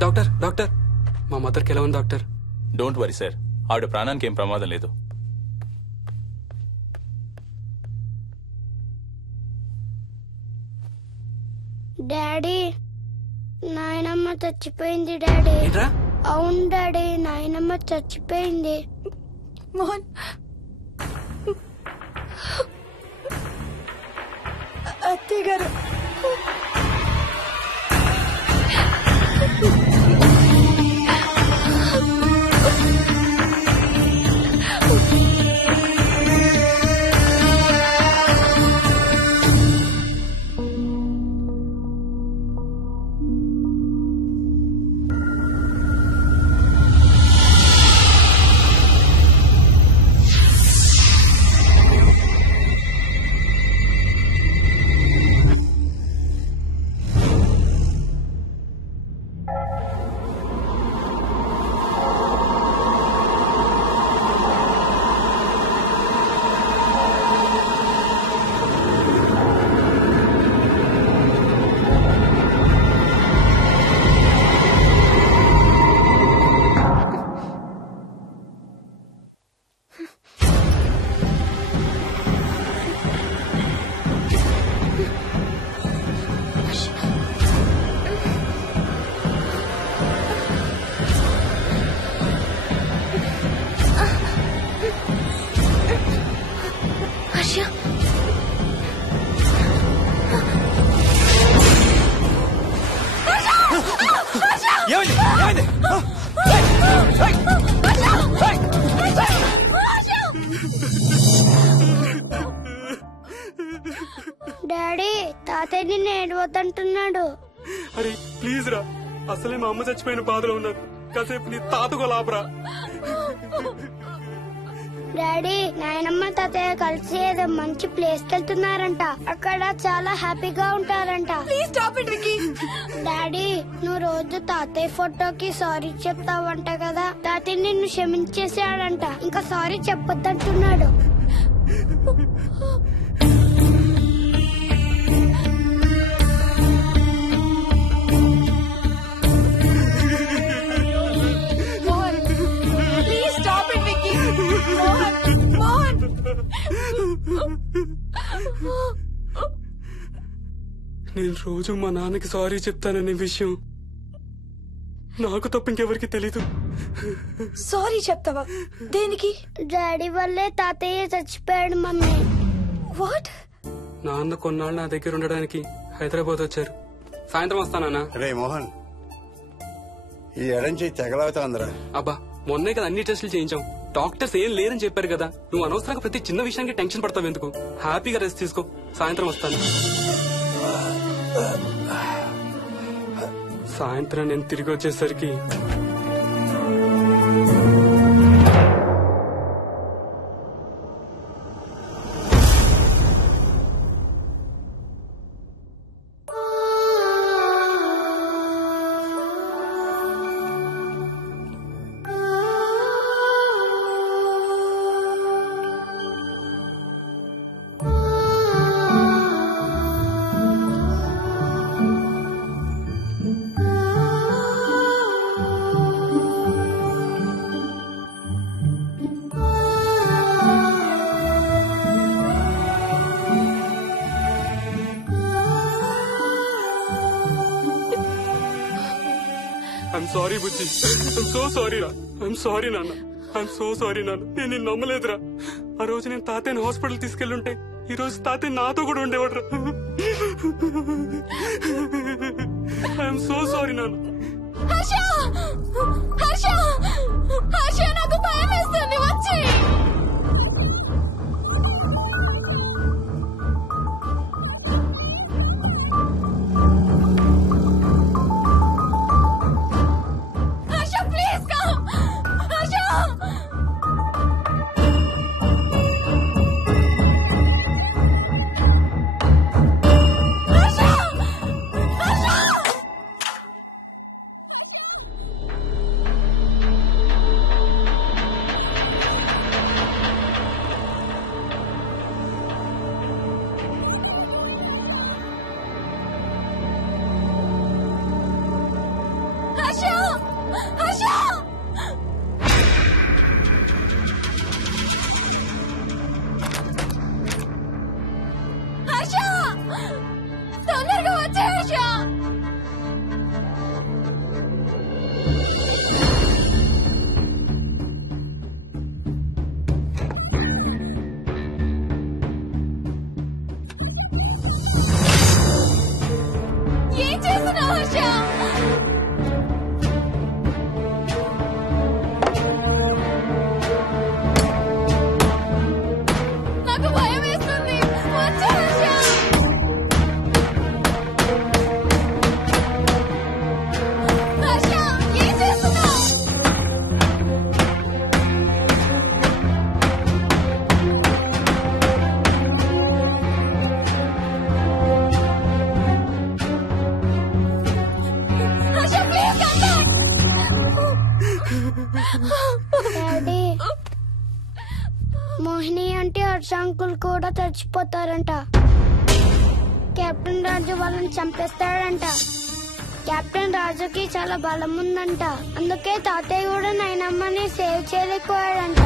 Doctor doctor మా మదర్కి ఎలా ఉంది డాక్టర్? డోంట్ వరీ సార్, ఆవిడ ప్రాణానికి ఏం ప్రమాదం లేదు. డాడీ, నాయనమ్మ చచ్చిపోయింది డాడీ. అవును డాడీ, నాయనమ్మ చచ్చిపోయింది. మోహన్, అత్తయ్య గారు డాడీ, తాతయ్య నిన్ను ఏడవద్దంటున్నాడు. అరే ప్లీజ్ రా, అసలే మా అమ్మ చచ్చిపోయిన బాధలో ఉన్నాను. కాసేపు నీ తాతకు లాభరా. డాడీ, నాయనమ్మ తాతయ్య కలిసి ఏదో మంచి ప్లేస్ కి వెళ్తున్నారంట. అక్కడ చాలా హ్యాపీగా ఉంటారంట. డాడీ, నువ్వు రోజు తాతయ్య ఫోటోకి సారీ చెప్తావంట కదా. తాతయ్య నిన్ను క్షమించేసాడంట. ఇంకా సారీ చెప్పొద్దంటున్నాడు. నేను రోజు మా నాన్నకి సారీ చెప్తాననే విషయం నాకు తప్ప ఇంకెవరికి తెలీదు. సారీ చెప్తావా? దేనికి? డాడీ వల్లే తాతయ్య చచ్చిపోయాడు మమ్మీ. వాట్? నాన్న కొన్నాళ్ళు నా దగ్గర ఉండడానికి హైదరాబాద్ వచ్చారు. సాయంత్రం వస్తానా? రే మోహన్, ఈ ఎడం చేయి తెగలవుతాందిరా. అబ్బా, మొన్నే కదా అన్ని టెస్టులు చేయించాం. డాక్టర్స్ ఏం లేదని చెప్పారు కదా. నువ్వు అనవసరంగా ప్రతి చిన్న విషయానికి టెన్షన్ పడతావు ఎందుకు? హ్యాపీగా రెస్ట్ తీసుకో. సాయంత్రం వస్తాను. సాయంత్రం నేను తిరిగి వచ్చేసరికి I'm sorry Bujji. I'm so sorry రా. ఐఎమ్ సారీ నాన్న. ఐఎమ్ సో సారీ నాన్న. నేను నిన్ను నమ్మలేదురా. ఆ రోజు నేను తాతయ్యని హాస్పిటల్ తీసుకెళ్ళుంటే ఈ రోజు తాతయ్య నాతో కూడా ఉండేవాడు రా. ఐఎమ్ సో సారీ నాన్న. నాకు భయం వేస్తుంది. వచ్చి మోహిని అంటే హర్ష అంకుల్ కూడా చచ్చిపోతారంట. కెప్టెన్ రాజు వాళ్ళని చంపేస్తాడంట. కెప్టెన్ రాజుకి చాలా బలం ఉందంట. అందుకే తాతయ్య కూడా నాయనమ్మని సేవ్ చేయలేకపోయాడంట.